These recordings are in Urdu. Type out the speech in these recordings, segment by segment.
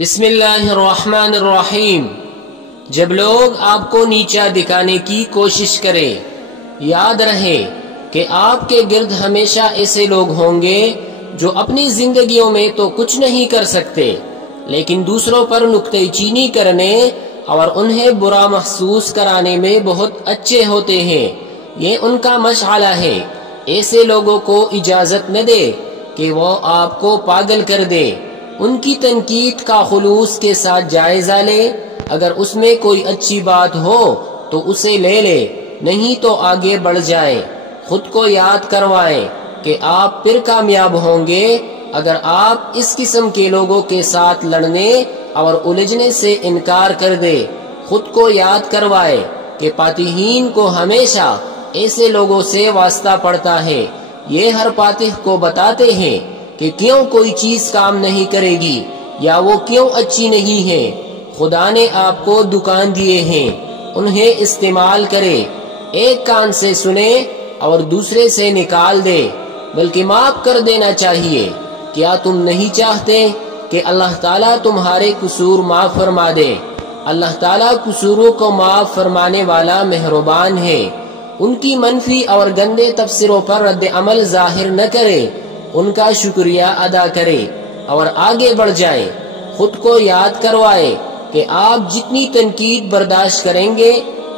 بسم اللہ الرحمن الرحیم۔ جب لوگ آپ کو نیچا دکھانے کی کوشش کریں، یاد رہے کہ آپ کے گرد ہمیشہ ایسے لوگ ہوں گے جو اپنی زندگیوں میں تو کچھ نہیں کر سکتے، لیکن دوسروں پر نکتہ چینی کرنے اور انہیں برا محسوس کرانے میں بہت اچھے ہوتے ہیں۔ یہ ان کا مشعلہ ہے۔ ایسے لوگوں کو اجازت نہ دے کہ وہ آپ کو پاگل کر دے۔ ان کی تنقید کا خلوص کے ساتھ جائزہ لے۔ اگر اس میں کوئی اچھی بات ہو تو اسے لے لے، نہیں تو آگے بڑھ جائے۔ خود کو یاد کروائیں کہ آپ پھر کامیاب ہوں گے اگر آپ اس قسم کے لوگوں کے ساتھ لڑنے اور الجھنے سے انکار کر دے۔ خود کو یاد کروائے کہ فاتحین کو ہمیشہ ایسے لوگوں سے واسطہ پڑتا ہے۔ یہ ہر فاتح کو بتاتے ہیں کہ کیوں کوئی چیز کام نہیں کرے گی یا وہ کیوں اچھی نہیں ہے۔ خدا نے آپ کو دکان دیے ہیں، انہیں استعمال کرے۔ ایک کان سے سنے اور دوسرے سے نکال دے، بلکہ معاف کر دینا چاہیے۔ کیا تم نہیں چاہتے کہ اللہ تعالیٰ تمہارے قصور معاف فرما دے؟ اللہ تعالیٰ قصوروں کو معاف فرمانے والا مہربان ہے۔ ان کی منفی اور گندے تبصروں پر رد عمل ظاہر نہ کرے، ان کا شکریہ ادا کرے اور آگے بڑھ جائے۔ خود کو یاد کروائے کہ آپ جتنی تنقید برداشت کریں گے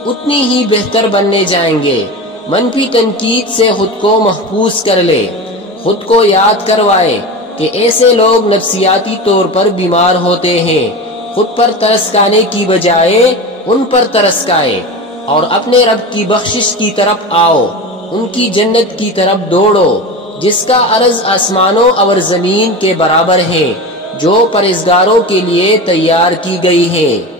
اتنی ہی بہتر بننے جائیں گے۔ منفی تنقید سے خود کو محفوظ کر لے۔ خود کو یاد کروائے کہ ایسے لوگ نفسیاتی طور پر بیمار ہوتے ہیں۔ خود پر ترس کھانے کی بجائے ان پر ترس کھائے اور اپنے رب کی بخشش کی طرف آؤ، ان کی جنت کی طرف دوڑو جس کا عرض آسمانوں اور زمین کے برابر ہے، جو پرہیزگاروں کے لیے تیار کی گئی ہے۔